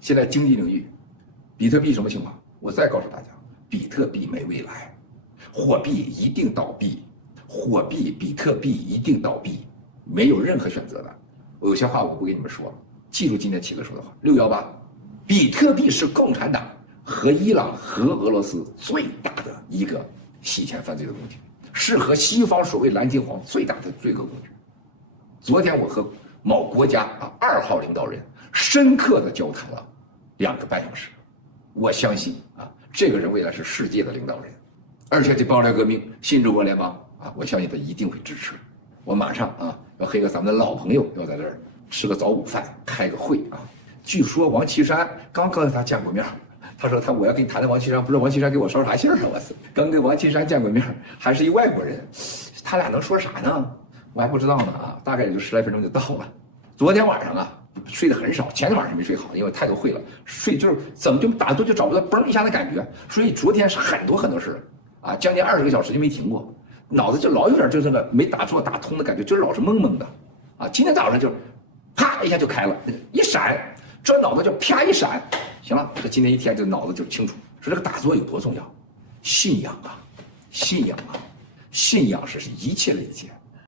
现在经济领域，比特币什么情况？我再告诉大家，比特币没未来，货币一定倒闭，比特币一定倒闭，没有任何选择的。我有些话我不跟你们说了，记住今天齐哥说的话：618，比特币是共产党和伊朗和俄罗斯最大的一个洗钱犯罪的工具，是和西方所谓蓝金黄最大的罪恶工具。昨天我和某国家2号领导人深刻的交谈了2个半小时，我相信这个人未来是世界的领导人，而且这爆料革命新中国联邦我相信他一定会支持。我马上要黑个咱们的老朋友，要在这儿吃个早午饭，开个会据说王岐山刚跟他见过面，他说我要跟你谈谈王岐山，不知道王岐山给我捎啥信儿啊？我操，刚跟王岐山见过面，还是一外国人，他俩能说啥呢？我还不知道呢大概也就10来分钟就到了。昨天晚上睡得很少，前天晚上没睡好，因为太多会了，睡就是怎么就打坐就找不到嘣一下的感觉，所以昨天是很多事将近20个小时就没停过，脑子就老有点就是那个没打错打通的感觉，就老是懵懵的今天早上就啪一下就开了，一闪，这脑子就啪一闪，行了，这今天一天这脑子就清楚。说这个打坐有多重要？信仰信仰是一切的一切。